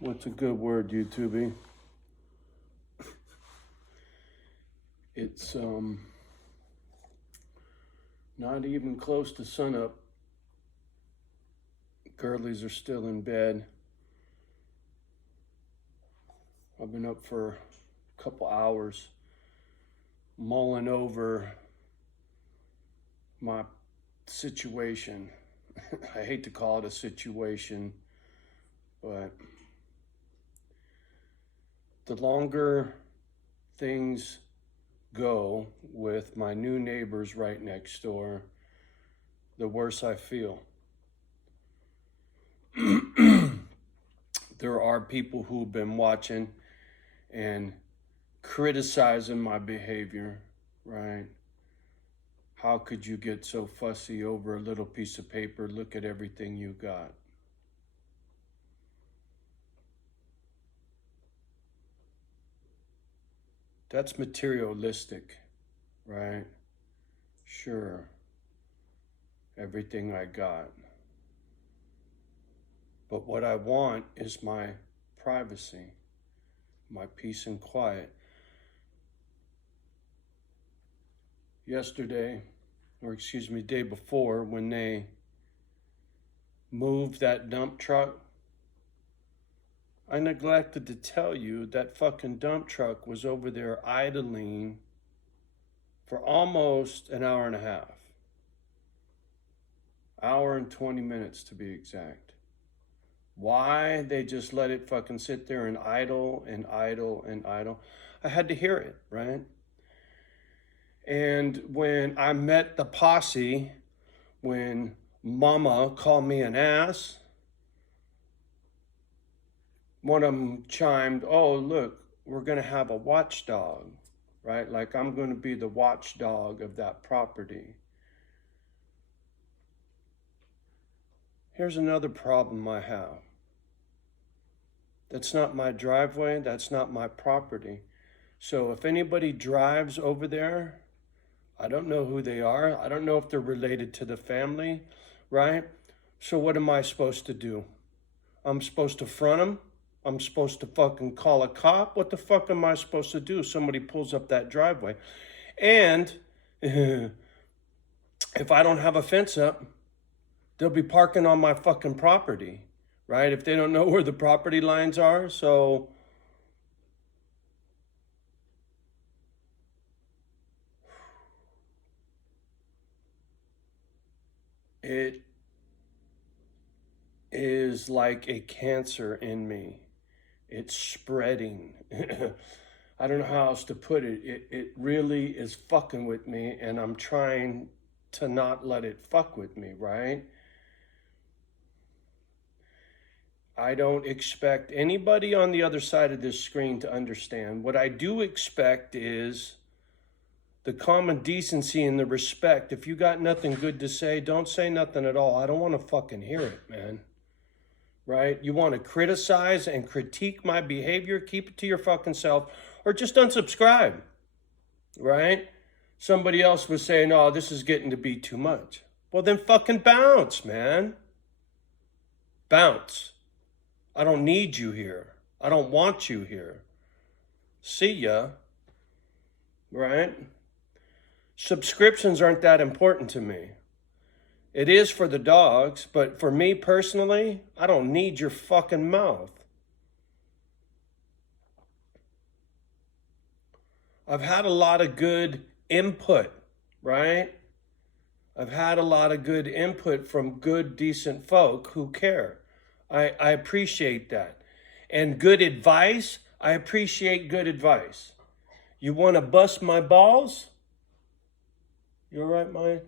What's a good word, YouTube? It's not even close to sunup. Girlies are still in bed. I've been up for a couple hours mulling over my situation. I hate to call it a situation, but the longer things go with my new neighbors right next door, the worse I feel. There are people who've been watching and criticizing my behavior, right? How could you get so fussy over a little piece of paper? Look at everything you got. That's materialistic, right? Sure, everything I got. But what I want is my privacy, my peace and quiet. Yesterday, or excuse me, day before, when they moved that dump truck, I neglected to tell you that fucking dump truck was over there idling for almost an hour and a half. Hour and 20 minutes to be exact. Why they just let it fucking sit there and idle and idle and idle? I had to hear it, right? And when I met the posse, when Mama called me an ass, one of them chimed, oh, look, we're going to have a watchdog, right? Like I'm going to be the watchdog of that property. Here's another problem I have. That's not my driveway. That's not my property. So if anybody drives over there, I don't know who they are. I don't know if they're related to the family, right? So what am I supposed to do? I'm supposed to front them? I'm supposed to fucking call a cop? What the fuck am I supposed to do if somebody pulls up that driveway? And if I don't have a fence up, they'll be parking on my fucking property, right? If they don't know where the property lines are. So it is like a cancer in me. It's spreading. I don't know how else to put it. It really is fucking with me, and I'm trying to not let it fuck with me, right? I don't expect anybody on the other side of this screen to understand. What I do expect is the common decency and the respect. If you got nothing good to say, don't say nothing at all. I don't want to fucking hear it, man. Right? You want to criticize and critique my behavior, keep it to your fucking self, or just unsubscribe. Right? Somebody else was saying, oh, this is getting to be too much. Well, then fucking bounce, man. Bounce. I don't need you here. I don't want you here. See ya. Right? Subscriptions aren't that important to me. It is for the dogs, but for me personally, I don't need your fucking mouth. I've had a lot of good input, right? I've had a lot of good input from good, decent folk who care. I appreciate that. And good advice, I appreciate good advice. You want to bust my balls? You all right, mine?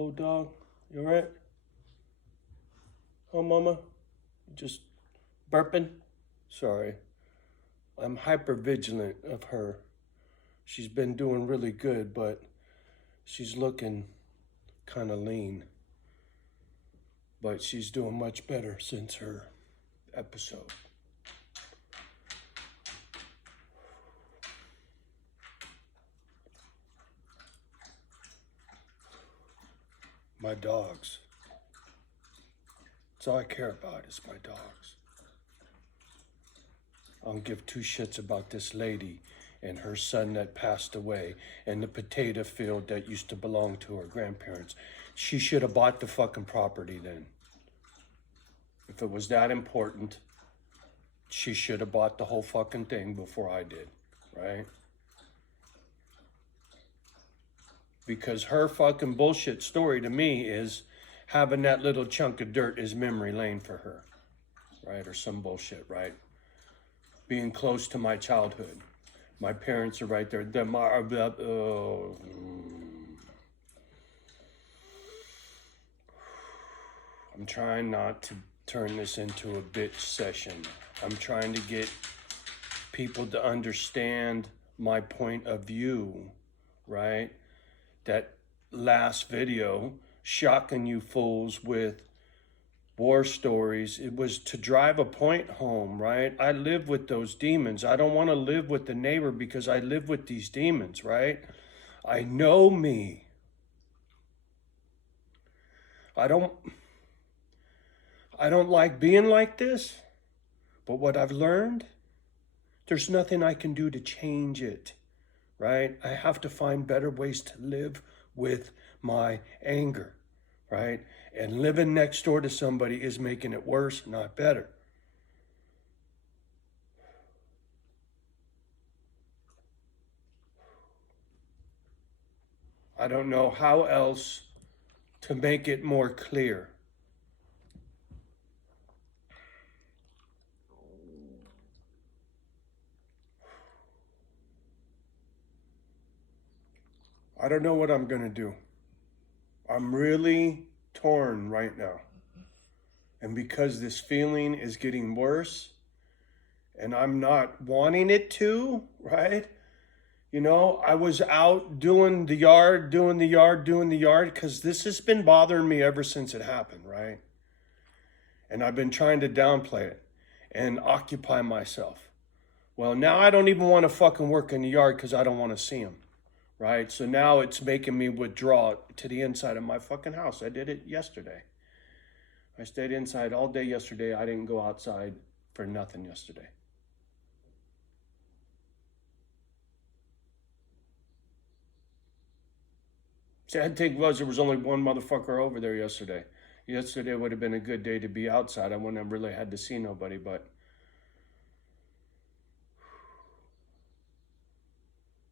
Oh, dog, you all right? Oh, mama? Just burping? Sorry. I'm hyper vigilant of her. She's been doing really good, but she's looking kind of lean. But she's doing much better since her episode. My dogs. It's That's all I care about is my dogs. I don't give two shits about this lady and her son that passed away and the potato field that used to belong to her grandparents. She should have bought the fucking property then. If it was that important, she should have bought the whole fucking thing before I did, right? Because her fucking bullshit story to me is having that little chunk of dirt is memory lane for her, right? Or some bullshit, right? Being close to my childhood. My parents are right there. I'm trying not to turn this into a bitch session. I'm trying to get people to understand my point of view, right? That last video, shocking you fools with war stories, it was to drive a point home, right? I live with those demons. I don't want to live with the neighbor because I live with these demons, right? I know me. I don't like being like this, but what I've learned, there's nothing I can do to change it, right? I have to find better ways to live with my anger, right? And living next door to somebody is making it worse, not better. I don't know how else to make it more clear. I don't know what I'm going to do. I'm really torn right now. And because this feeling is getting worse and I'm not wanting it to, right? You know, I was out doing the yard because this has been bothering me ever since it happened, right? And I've been trying to downplay it and occupy myself. Well, now I don't even want to fucking work in the yard because I don't want to see them. Right? So now it's making me withdraw to the inside of my fucking house. I did it yesterday. I stayed inside all day yesterday. I didn't go outside for nothing yesterday. Sad thing was there was only one motherfucker over there yesterday. Yesterday would have been a good day to be outside. I wouldn't have really had to see nobody, but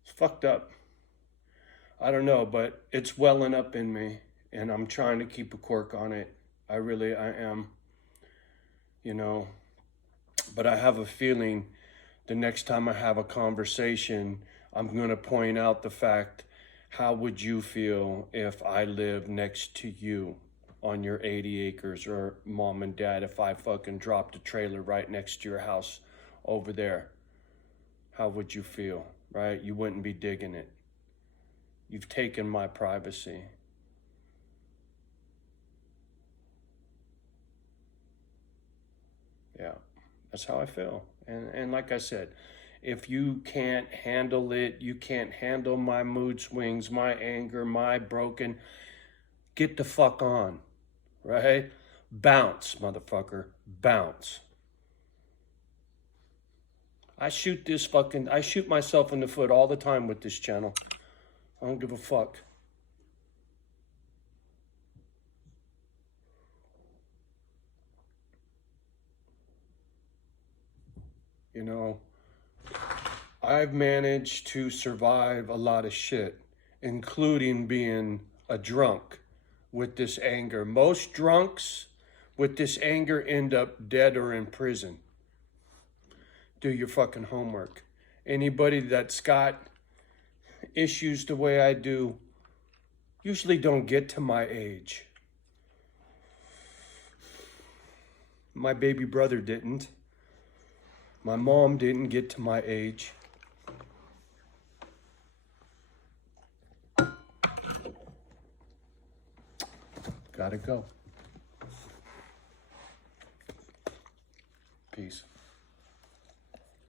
it's fucked up. I don't know, but it's welling up in me and I'm trying to keep a cork on it. I am, you know, but I have a feeling the next time I have a conversation, I'm going to point out the fact, how would you feel if I lived next to you on your 80 acres, or mom and dad, if I fucking dropped a trailer right next to your house over there? How would you feel, right? You wouldn't be digging it. You've taken my privacy. Yeah, that's how I feel. And like I said, if you can't handle it, you can't handle my mood swings, my anger, my broken, get the fuck on, right? Bounce, motherfucker, bounce. I shoot myself in the foot all the time with this channel. I don't give a fuck. You know, I've managed to survive a lot of shit, including being a drunk with this anger. Most drunks with this anger end up dead or in prison. Do your fucking homework. Anybody that's got issues the way I do usually don't get to my age. My baby brother didn't. My mom didn't get to my age. Gotta go.